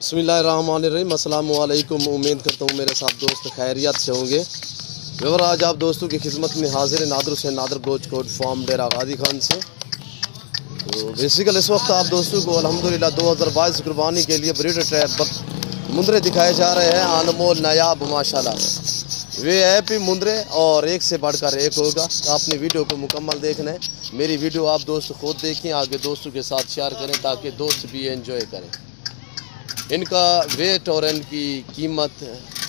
बिस्मिल्लाहिर्रहमानिर्रहीम। अस्सलामु अलैकुम। उम्मीद करता हूँ मेरे साथ दोस्त खैरियत से होंगे। व्यवर आज आप दोस्तों की खिदमत में हाजिर है Nadir Hussain Nadir broach coat farm Dera Ghazi Khan से। तो बेसिकल इस वक्त आप दोस्तों को अल्हम्दुलिल्लाह 2022 कुर्बानी के लिए ब्रीडर ट्रैप मुंदरे दिखाए जा रहे हैं। अनमोल नायाब माशाल्लाह वे है भी मुंदरे और एक से बढ़कर एक होगा। तो आपने वीडियो को मुकम्मल देखना है। मेरी वीडियो आप दोस्त खुद देखें, आगे दोस्तों के साथ शेयर करें ताकि दोस्त भी एंजॉय करें। इनका वेट और इनकी कीमत,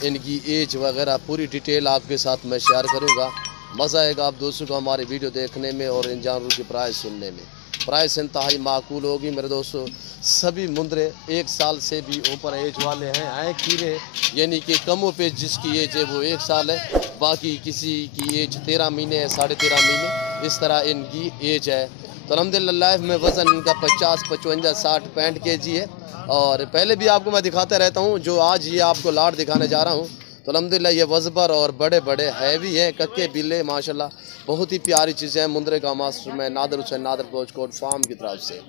इनकी एज वगैरह पूरी डिटेल आपके साथ मैं शेयर करूंगा। मज़ा आएगा आप दोस्तों को हमारी वीडियो देखने में और इन जानवरों की प्राइस सुनने में। प्राइस इंतहाई माकूल होगी मेरे दोस्तों। सभी मुंदरे 1 साल से भी ऊपर एज वाले हैं कीरे, यानी कि कमो पे जिसकी एज है वो 1 साल है, बाकी किसी की एज 13 महीने है, 13.5 महीने, इस तरह इनकी एज है। तो अल्हम्दुलिल्लाह में वज़न इनका 50, 55, 60, 65 kg है। और पहले भी आपको मैं दिखाता रहता हूँ, जो आज ये आपको लाट दिखाने जा रहा हूँ। तो अल्हम्दुलिल्लाह ये वज़बर और बड़े बड़े हैवी हैं, कक्के बिल्ले माशाल्लाह, बहुत ही प्यारी चीज़ें हैं। मुंदरे का मास्टर मैं Nadir Hussain Nadir broach coat farm की तरफ से।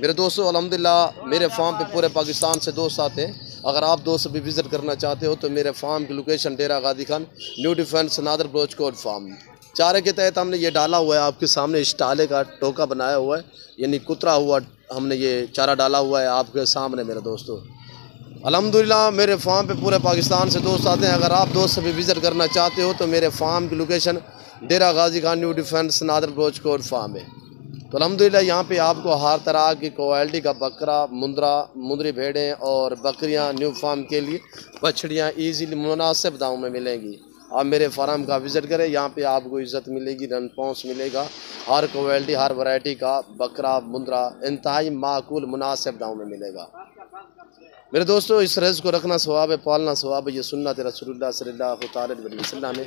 मेरे दोस्तों अल्हम्दुलिल्लाह मेरे फार्म पे पूरे पाकिस्तान से दोस्त आते हैं। अगर आप दोस्त भी विज़िट करना चाहते हो तो मेरे फार्म की location Dera Ghazi Khan, new defence, Nadir broach coat farm. चारे के तहत हमने ये डाला हुआ है, आपके सामने इस टाले का टोका बनाया हुआ है, यानी कुतरा हुआ हमने ये चारा डाला हुआ है आपके सामने मेरे दोस्तों। अल्हम्दुलिल्लाह मेरे फार्म पे पूरे पाकिस्तान से दोस्त आते हैं। अगर आप दोस्त भी विज़िट करना चाहते हो तो मेरे फार्म की location Dera Ghazi Khan, new defence, Nadir broach coat farm है। तो अल्हम्दुलिल्लाह यहाँ पे आपको हर तरह की क्वालिटी का बकरा, मुंदरी भेड़ें और बकरियाँ न्यू फार्म के लिए बछड़ियाँ ईजीली मुनासिब दामों में मिलेंगी। आप मेरे फार्म का विज़िट करें, यहाँ पे आपको इज़्ज़त मिलेगी, रन पौंस मिलेगा, हर क्वालिटी हर वैरायटी का बकरा मुंदरा इंतहाई माकूल मुनासिब दामों में मिलेगा। मेरे दोस्तों इस रेज़ को रखना सवाब है, पालना सवाब है। ये सुन्नत रसूलुल्लाह सल्लल्लाहु अलैहि वसल्लम है।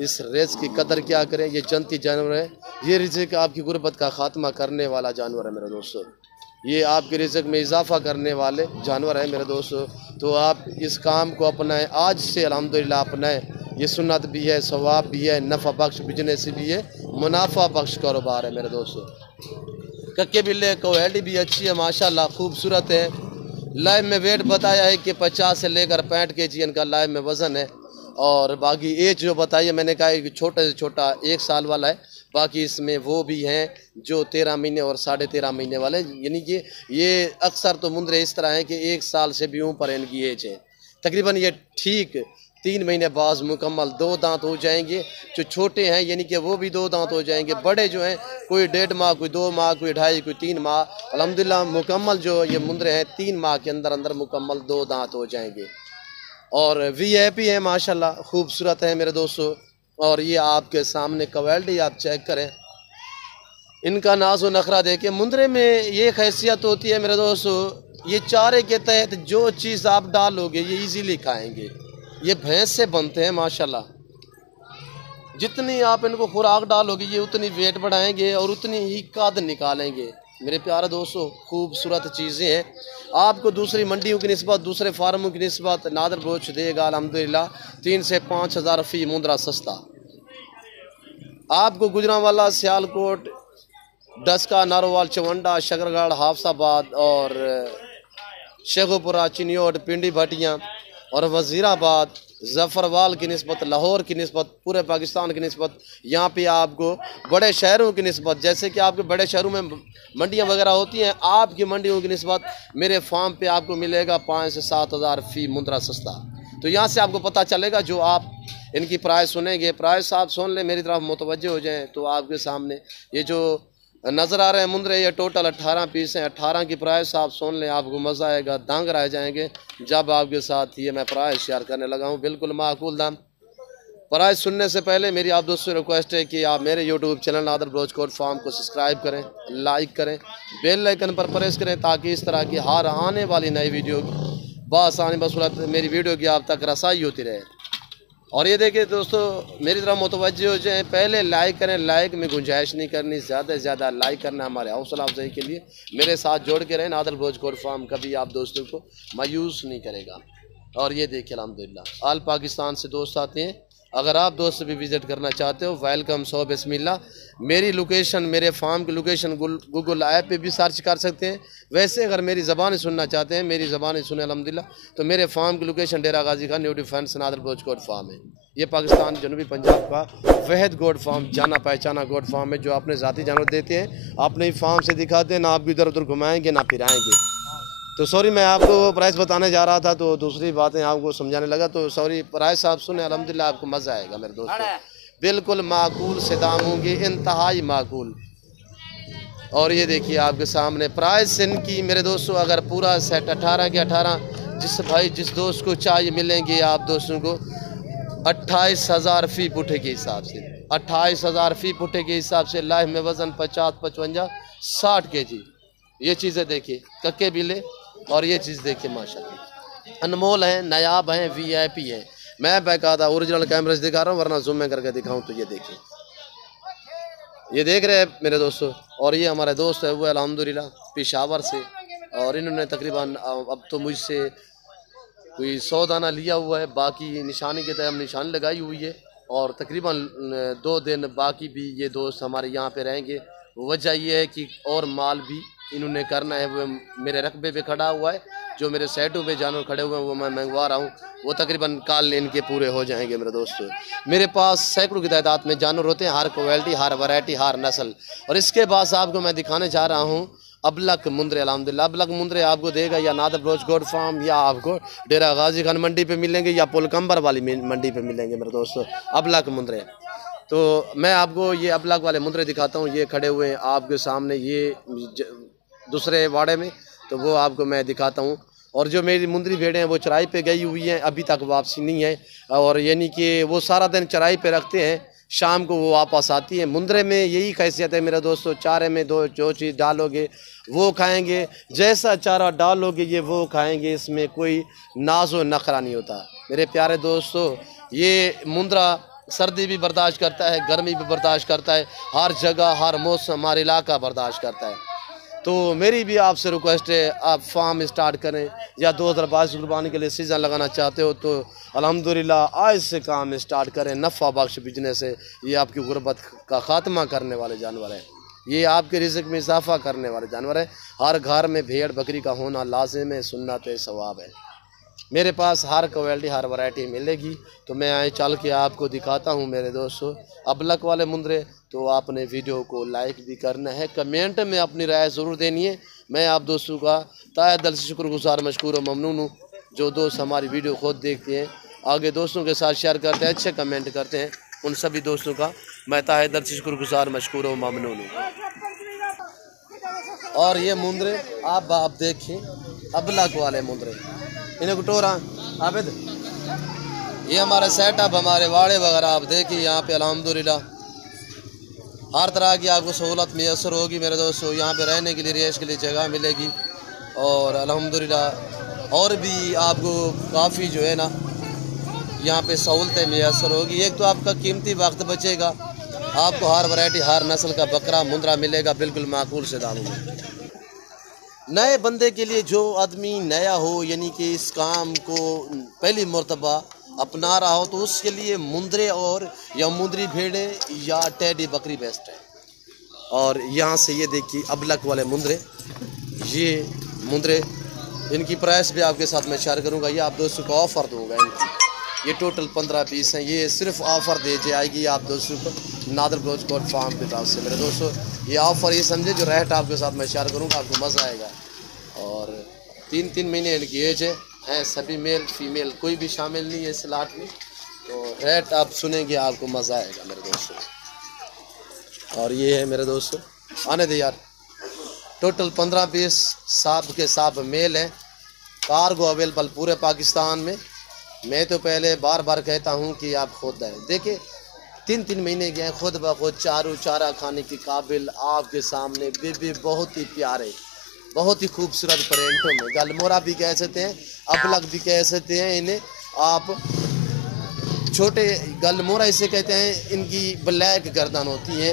इस रेज़ की कदर क्या करें। ये जनती जानवर है, ये रिज़्क़ आपकी गुर्बत का ख़ात्मा करने वाला जानवर है मेरे दोस्तों। ये आपके रिज़्क़ में इजाफ़ा करने वाले जानवर है मेरे दोस्तों। तो आप इस काम को अपनाएं, आज से अल्हम्दुलिल्लाह अपनाएं। ये सुन्नत भी है, सवाब भी है, नफ़ा बख्श बिजनेस भी है, मुनाफा बख्श कारोबार है मेरे दोस्तों। कक्के बिल्ले क्वालिटी भी अच्छी है माशाल्लाह, खूबसूरत है। लाइव में वेट बताया है कि 50 से लेकर 65 kg इनका लाइव में वज़न है। और बाकी एज जो बताई है, मैंने कहा है कि छोटे से छोटा 1 साल वाला है, बाकी इसमें वो भी हैं जो 13 महीने और 13.5 महीने वाले, यानी कि ये अक्सर तो मुंदरे इस तरह हैं कि 1 साल से भी ऊपर इनकी एज है। तकरीबन ये ठीक 3 महीने बाद मुकम्मल 2 दांत हो जाएंगे। जो छोटे हैं यानी कि वो भी 2 दांत हो जाएंगे। बड़े जो हैं कोई 1.5 माह, कोई 2 माह, कोई 2.5, कोई 3 माह। अल्हम्दुलिल्लाह मुकम्मल जो ये मुंदरे हैं 3 माह के अंदर अंदर मुकम्मल 2 दांत हो जाएंगे। और VIP है माशाल्लाह, खूबसूरत है मेरे दोस्तों। और ये आपके सामने क्वालिटी आप चेक करें, इनका नाज व नखरा देखें। मुंदरे में ये खैसियत होती है मेरे दोस्तों, ये चारे के तहत जो चीज़ आप डालोगे ये इजीली खाएंगे। ये भैंस से बनते हैं माशाल्लाह, जितनी आप इनको खुराक डालोगे ये उतनी वेट बढ़ाएंगे और उतनी ही कद निकालेंगे मेरे प्यारे दोस्तों। खूबसूरत चीज़ें हैं। आपको दूसरी मंडियों की निस्बत, दूसरे फार्मों की निस्बत नादर ब्रोच देगा अल्हम्दुलिल्लाह 3 से 5 हज़ार फ़ी मुंदरा सस्ता। आपको गुजरांवाला, सियालकोट, डस्का, नारोवाल, चवंडा, शकरगढ़, हाफसाबाद और शेखोपुरा, चिन्योट, पिंडी भटियाँ और वज़ीराबाद, ज़फ़रवाल की निस्बत, लाहौर की निस्बत, पूरे पाकिस्तान की निस्बत, यहाँ पे आपको बड़े शहरों की निस्बत, जैसे कि आपके बड़े शहरों में मंडियाँ वगैरह होती हैं, आपकी मंडियों की निस्बत मेरे फार्म पे आपको मिलेगा 5 से 7 हज़ार फ़ी मुंदरा सस्ता। तो यहाँ से आपको पता चलेगा, जो आप इनकी प्राइस सुनेंगे, प्राइस आप सुन लें, मेरी तरफ मुतवज्जो हो जाएँ तो आपके सामने ये जो नज़र आ रहे हैं मुंदरे, ये टोटल 18 पीस हैं। 18 की प्राइस आप सुन लें, आपको मज़ा आएगा, दंग रह जाएंगे जब आपके साथ ये मैं प्राइस शेयर करने लगा हूँ। बिल्कुल माकूल दाम। प्राइस सुनने से पहले मेरी आप दोस्तों से रिक्वेस्ट है कि आप मेरे YouTube channel Nadir broach coat farm को सब्सक्राइब करें, लाइक करें, बेल आइकन पर प्रेस करें ताकि इस तरह की हर आने वाली नई वीडियो बआसानी बसूरत मेरी वीडियो की आप तक रसाई होती रहे। और ये देखिए दोस्तों, मेरी तरफ मुतवज्जो हो जाए, पहले लाइक करें, लाइक में गुंजाइश नहीं करनी, ज़्यादा से ज़्यादा लाइक करना हमारे हौसला अफजाई के लिए। मेरे साथ जोड़ के रहें, नादर ब्रोच कोट फार्म कभी आप दोस्तों को मायूस नहीं करेगा। और ये देखिए अल्हम्दुलिल्लाह ऑल पाकिस्तान से दोस्त आते हैं, अगर आप दोस्त भी विज़िट करना चाहते हो, वेलकम सो बिस्मिल्लाह। मेरी लोकेशन, मेरे फार्म की लोकेशन गूगल ऐप पे भी सर्च कर सकते हैं। वैसे अगर मेरी ज़बान सुनना चाहते हैं, मेरी ज़बान सुने अल्हम्दुलिल्लाह, तो मेरे फार्म की location Dera Ghazi Khan new defence Nadir Baloch goat farm है। ये पाकिस्तान जनूबी पंजाब का वहद गोट फार्म, जाना पहचाना गोट फार्म है, जो अपने ज़ाती जानवर देते हैं, अपने ही फार्म से दिखाते हैं, ना आपको इधर उधर घुमाएंगे ना फिराएँगे। तो सॉरी, मैं आपको प्राइस बताने जा रहा था तो दूसरी बातें आपको समझाने लगा, तो सॉरी। प्राइस आप सुने अल्हम्दुलिल्लाह, आपको मज़ा आएगा मेरे दोस्तों। बिल्कुल माकूल से दाम होंगे, इंतहाई माकूल। और ये देखिए आपके सामने प्राइस इनकी मेरे दोस्तों, अगर पूरा सेट 18 के 18 जिस दोस्त को चाहिए मिलेंगे आप दोस्तों को 28,000 फ़ी पुठे के हिसाब से, 28,000 फ़ी पुठे के हिसाब से। लाइफ में वज़न 50, 55, 60 kg। ये चीज़ें देखिए, कक्के बिले, और ये चीज़ देखिए माशाल्लाह अनमोल हैं, नायाब हैं, VIP हैं। मैं बाकायदा ओरिजिनल कैमरे से दिखा रहा हूँ, वरना जूम में करके दिखाऊँ तो ये देखिए, ये देख रहे हैं मेरे दोस्तों। और ये हमारे दोस्त है वो अल्हम्दुलिल्लाह पेशावर से, और इन्होंने तकरीबन अब तो मुझसे कोई 100 दाना लिया हुआ है, बाकी निशानी के तहत निशानी लगाई हुई है, और तकरीबन 2 दिन बाकी भी ये दोस्त हमारे यहाँ पे रहेंगे। वजह ये है कि और माल भी इन्होंने करना है, वो मेरे रकबे पे खड़ा हुआ है, जो मेरे सेटों पे जानवर खड़े हुए हैं वो मैं मंगवा रहा हूँ, वो तकरीबन कल इनके पूरे हो जाएंगे मेरे दोस्तों। मेरे पास सैकड़ों की तादाद में जानवर होते हैं, हर क्वालिटी, हर वैरायटी, हर नस्ल। और इसके बाद आपको मैं दिखाने जा रहा हूँ अबलक मुंद्रे। अल्हम्दुलिल्लाह अबलक मुंद्रे आपको देगा या नादर बलोच गोट फार्म, या आपको डेरा गाजी खान मंडी पे मिलेंगे, या पुलकम्बर वाली मंडी पे मिलेंगे मेरे दोस्तों अबलक मुंद्रे। तो मैं आपको ये अबलक वाले मुंद्रे दिखाता हूँ, ये खड़े हुए हैं आपके सामने, ये दूसरे वाड़े में, तो वो आपको मैं दिखाता हूँ। और जो मेरी मुंदरी भेड़ें हैं वो चराई पे गई हुई हैं, अभी तक वापसी नहीं है, और यानी कि वो सारा दिन चराई पे रखते हैं, शाम को वो वापस आती है। मुंद्रे में यही खैसियत है मेरे दोस्तों, चारे में जो चीज़ डालोगे वो खाएंगे, जैसा चारा डालोगे ये वो खाएंगे, इसमें कोई नाज़ो नखरा नहीं होता मेरे प्यारे दोस्तों। ये मुंद्रा सर्दी भी बर्दाश्त करता है, गर्मी भी बर्दाश्त करता है, हर जगह हर मौसम हर इलाका बर्दाश्त करता है। तो मेरी भी आपसे रिक्वेस्ट है, आप फार्म स्टार्ट करें, या 2022 कुर्बानी के लिए सीज़न लगाना चाहते हो तो अल्हम्दुलिल्लाह आज से काम स्टार्ट करें। नफ़ा बख्श बिजनेस है, ये आपकी गुर्बत का ख़ात्मा करने वाले जानवर हैं, ये आपके रिज़्क़ में इजाफ़ा करने वाले जानवर हैं। हर घर में भेड़ बकरी का होना लाजिम है, सुन्नत है, सवाब है। मेरे पास हर क्वालिटी हर वैरायटी मिलेगी, तो मैं आए चल के आपको दिखाता हूँ मेरे दोस्तों अबलक वाले मुंद्रे। तो आपने वीडियो को लाइक भी करना है, कमेंट में अपनी राय ज़रूर देनी है। मैं आप दोस्तों का तहे दिल से शुक्रगुज़ार, मशकूर और ममनून हूँ, जो दोस्त हमारी वीडियो खुद देखते हैं, आगे दोस्तों के साथ शेयर करते हैं, अच्छे कमेंट करते हैं, उन सभी दोस्तों का मैं तहे दिल से शुक्रगुज़ार, मशकूर और ममनून हूँ। और ये मुंद्रे आप देखिए अबलक वाले मुंद्रे, इन्हें कटोरा आबिद, ये हमारा सेटअप, हमारे वाड़े वगैरह आप देखिए। यहाँ पे अल्हम्दुलिल्लाह हर तरह की आपको सहूलत मैसर होगी मेरे दोस्तों। यहाँ पे रहने के लिए, रिहाइश के लिए जगह मिलेगी, और अल्हम्दुलिल्लाह और भी आपको काफ़ी जो है ना यहाँ पे सहूलतें मैसर होगी। एक तो आपका कीमती वक्त बचेगा, आपको हर वैरायटी हर नस्ल का बकरा मुंद्रा मिलेगा बिल्कुल माकूल से दामों में। नए बंदे के लिए, जो आदमी नया हो, यानी कि इस काम को पहली मरतबा अपना रहा हो, तो उसके लिए मुंद्रे और या मुंदरी भेड़ें या टेडी बकरी बेस्ट है। और यहाँ से ये देखिए अबलक वाले मुंद्रे, ये मुंद्रे, इनकी प्राइस भी आपके साथ मैं शेयर करूँगा। ये आप दोस्तों को ऑफ़र दूँगा इनकी, ये टोटल 15 पीस हैं, ये सिर्फ ऑफ़र दे जाएगी आप दोस्तों को नादर बलोच गोट फार्म की तरफ से। मेरे दोस्तों ये ऑफ़र ये समझे, जो रेट आपके साथ मैं शेयर करूँगा, आपको मज़ा आएगा। और 3 महीने इनकी एज है, सभी मेल फीमेल कोई भी शामिल नहीं है इस लाट में। तो रेट आप सुनेंगे आपको मज़ा आएगा मेरे दोस्तों। और ये है मेरे दोस्तों, आने दे यार, टोटल 15 पीस साफ के साफ मेल हैं, कार्गो अवेलेबल पूरे पाकिस्तान में। मैं तो पहले बार बार कहता हूँ कि आप खुद आए देखिए, 3 महीने के हैं, खुद ब खुद चारा खाने के काबिल आपके सामने बेबी, बहुत ही प्यारे, बहुत ही खूबसूरत प्रिंटों में, गलमोरा भी कह सकते हैं, अबलक भी कह सकते हैं इन्हें आप। छोटे गलमोरा इसे कहते हैं, इनकी ब्लैक गर्दन होती है,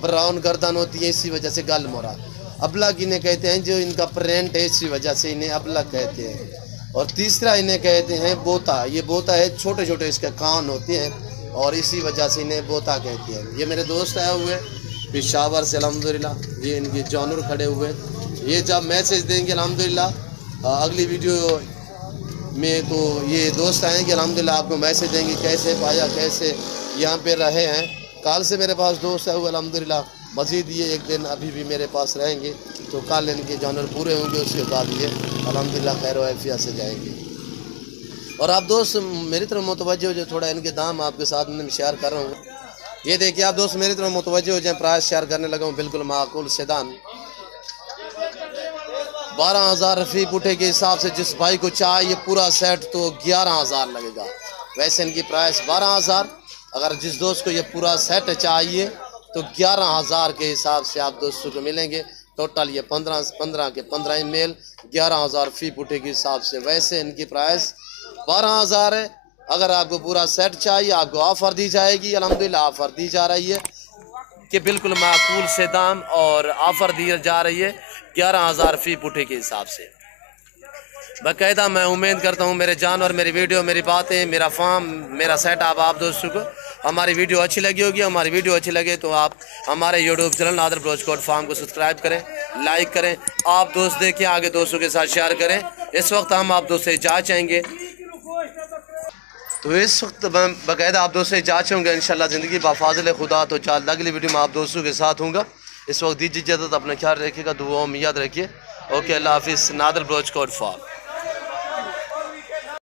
ब्राउन गर्दन होती है, इसी वजह से गलमोरा। अबलक इन्हें कहते हैं, जो इनका प्रिंट है इसी वजह से इन्हें अबलक कहते हैं। और तीसरा इन्हें कहते हैं बोता। ये बोता है, छोटे छोटे इसके कान होते हैं, और इसी वजह से इन्हें बोता कहती है। ये मेरे दोस्त आए हुए पेशावर से अल्हम्दुलिल्लाह, ये इनके जानवर खड़े हुए। ये जब मैसेज देंगे अल्हम्दुलिल्लाह अगली वीडियो में, तो ये दोस्त आएंगे अल्हम्दुलिल्लाह आपको मैसेज देंगे कैसे पाया, कैसे यहाँ पे रहे हैं। कल से मेरे पास दोस्त है हुए अल्हम्दुलिल्लाह, मज़ीद ये एक दिन अभी भी मेरे पास रहेंगे, तो कल इनके जानवर पूरे होंगे, उसके बाद ये अल्हम्दुलिल्लाह खैर वाफिया से जाएंगे। और आप दोस्त मेरी तरफ मुतवज्जो हो जो, थोड़ा इनके दाम आपके साथ में शेयर कर रहा हूँ। ये देखिए आप दोस्त मेरी तरफ मुतवज्जो हो जाए, प्राइस शेयर करने लगा हूँ बिल्कुल माकूल सेदान 12,000 फी पुठे के हिसाब से। जिस भाई को चाहिए पूरा सेट तो 11,000 लगेगा। वैसे इनकी प्राइस 12,000, अगर जिस दोस्त को ये पूरा सेट चाहिए तो 11,000 के हिसाब से आप दोस्तों को मिलेंगे। टोटल ये 15 के 15 मेल 11,000 फी पुठे के हिसाब से। वैसे इनकी प्राइस 12,000 है। अगर आपको पूरा सेट चाहिए आपको ऑफ़र दी जाएगी, अल्हम्दुलिल्लाह ऑफ़र दी जा रही है कि बिल्कुल माकूल से दाम, और ऑफ़र दी जा रही है 11,000 फी पुठे के हिसाब से। बाकायदा मैं उम्मीद करता हूँ मेरे जानवर, मेरी वीडियो, मेरी बातें, मेरा फार्म, मेरा सेटअप आप दोस्तों को हमारी वीडियो अच्छी लगी होगी। हमारी वीडियो अच्छी लगे तो आप हमारे YouTube channel Nadir Baloch Kot farm को सब्सक्राइब करें, लाइक करें, आप दोस्त देखें, आगे दोस्तों के साथ शेयर करें। इस वक्त हम आप दोस्त से इजाज़त चाहेंगे, तो इस वक्त मैं बाकायदा आप दोस्तों से इजाज़त चाहूँगा इंशाल्लाह ज़िंदगी बाफाज़िल खुदा। तो चल अगली वीडियो में आप दोस्तों के साथ हूँगा। इस वक्त दीजिए इजाज़त, अपना ख्याल रखिएगा, दुआओं में याद रखिए। ओके, अल्लाह हाफिज़। नादर बलोच कोट फार्म।